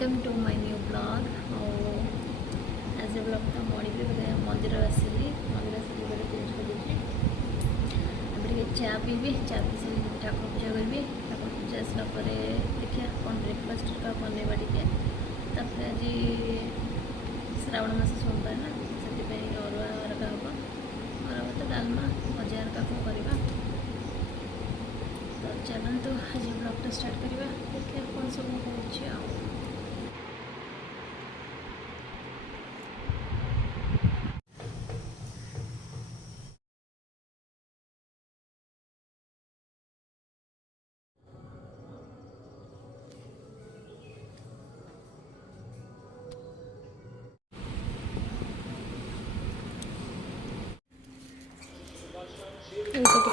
Welcome to my new blog. आज blog तो morning मंदिर आसली बेले चेंज कर चा पीबी चा पी सारी ठाकुर पूजा करी ठाकुर पूजा आसला देखिए कौन ब्रेकफास्ट का बनवा टे आज श्रावण मास सोमवार ना से अरुआ हरका हम अरुआ भात डालमा भजा हरका कौन करवा तो चलते आज ब्लॉगटा स्टार्ट करवा देखिए कौन सब हो।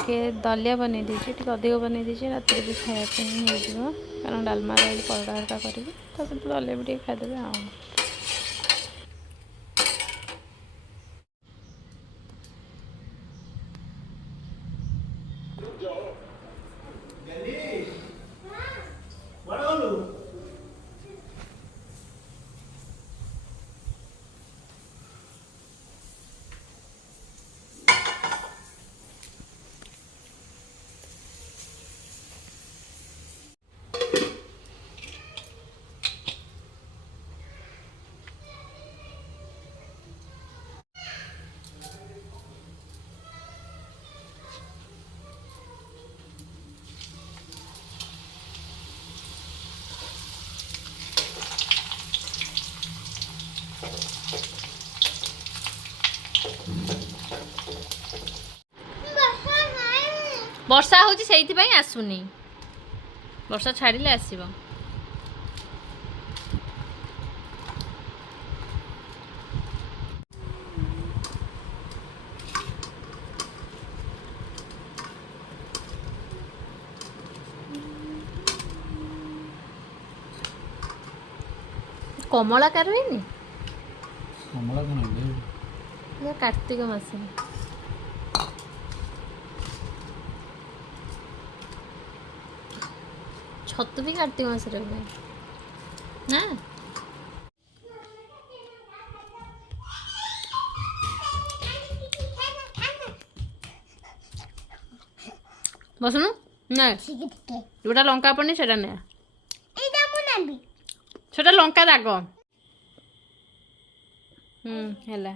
टे दलिया बनई देती अधिक बनई देती रात भी खायापी हो कारण डालमा परड़ा हरका करी तो दलिया भी टे खाईदे आ वर्षा होची सेइथिबाई आसुनी वर्षा छाड़िले आसीबो कमला करवेनी कमला कोन ये कार्तिक मास छतु भी कार्तिक मास रे ना बसनु ना जोटा लंका पड़नी सेटा ने सेटा लंका दाग हैला